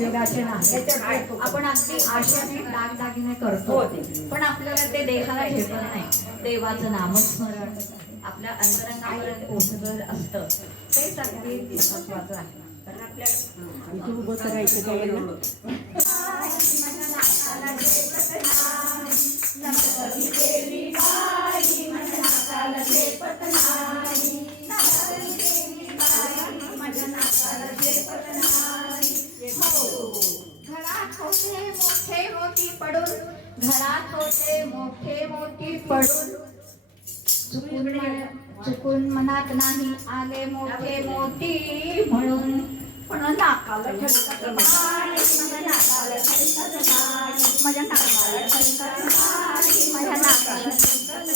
नाही. आपण अगदी आशेने दागदागिने करतो. पण आपल्याला ते देहाला झेपत नाही. देवाचं नामस्मरण आपल्या अंतरंगापर्यंत पोचलं असतं. तेच अगदी महत्वाचं आहे. कारण आपल्या इथे उभं करायचं काय मोठे मोठी पडून घरात होते मोठे मोठी पडून. चुकून चुकून मनात नाही आले मोठे मोठी म्हणून. पण नाकाला ठसकत माझ्या नाकाला ठसकत माझ्या नाकाला ठसकत माझ्या नाकाला ठसकत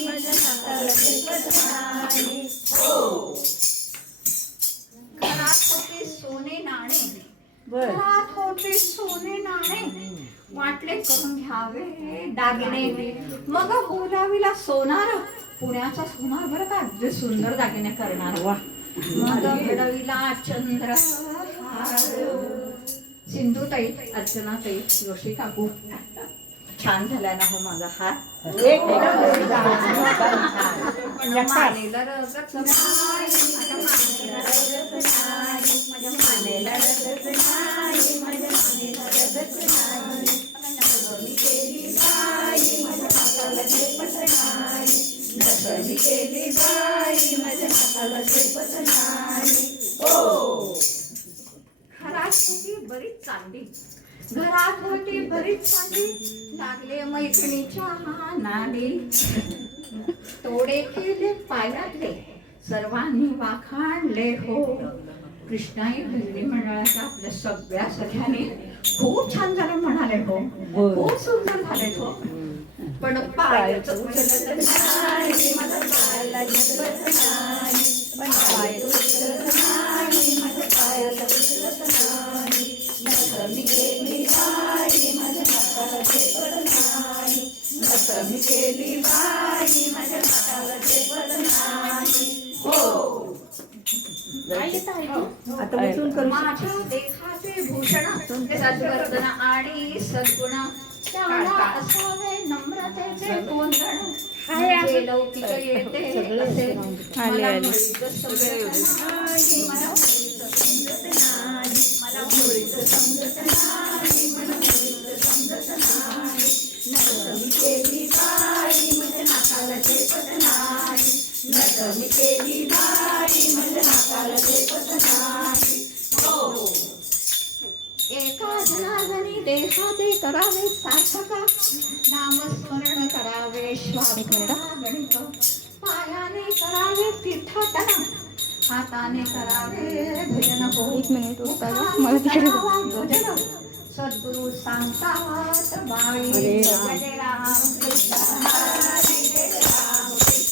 माझ्या नाकाला ठसकत होते सोने नाणे? वाटले करून घ्यावे दागिने. मग बोलावीला सोनार. पुण्याचा सोनार बरं का? अगदी सुंदर दागिने करणार. वा. मग घडविला चंद्र. सिंधुताई अर्चनाताई जोशी काकू. छान झाला ना हो माझा हात एक माझ्या केली बाई, माझ्या हाताला झेपत नाही. ओ घरात होती बरीच चांदी. घरात होती बरीच चांदी. लागले मैत्रिणीच्या नादी तोडे केले पायातले. सर्वांनी वाखाणले हो. कृष्णाई भैरवी मंडळाच्या आपल्या सगळ्या सगळ्यांनी खूप छान झाले म्हणाले हो. खूप सुंदर झाले हो. पण पायाचं उचलत नाही. पायाला नाही पण उचलत नाही. मी केली बाई माझ्या हाताला झेपत नाही. हो. आता बसून करू माझ्या देखाचे भूषण सद्वर्तन आणि सद्गुण. त्याला असावे नम्रतेचे कोंदण म्हणजे लौकिक येते असे. मला मुळीच समजत केली माझ्या नाकाला झेपत नाही हो। एका जनार्दनी करावे सार्थका नामस्मरण करावे गणित पायाने करावे तीर्थाटन हाताने करावे भजन हो। एक मिनिट मला तिकडे सद्गुरु सांगतात बाई हरे राम. जय राम कृष्ण हरे राम। कृष्ण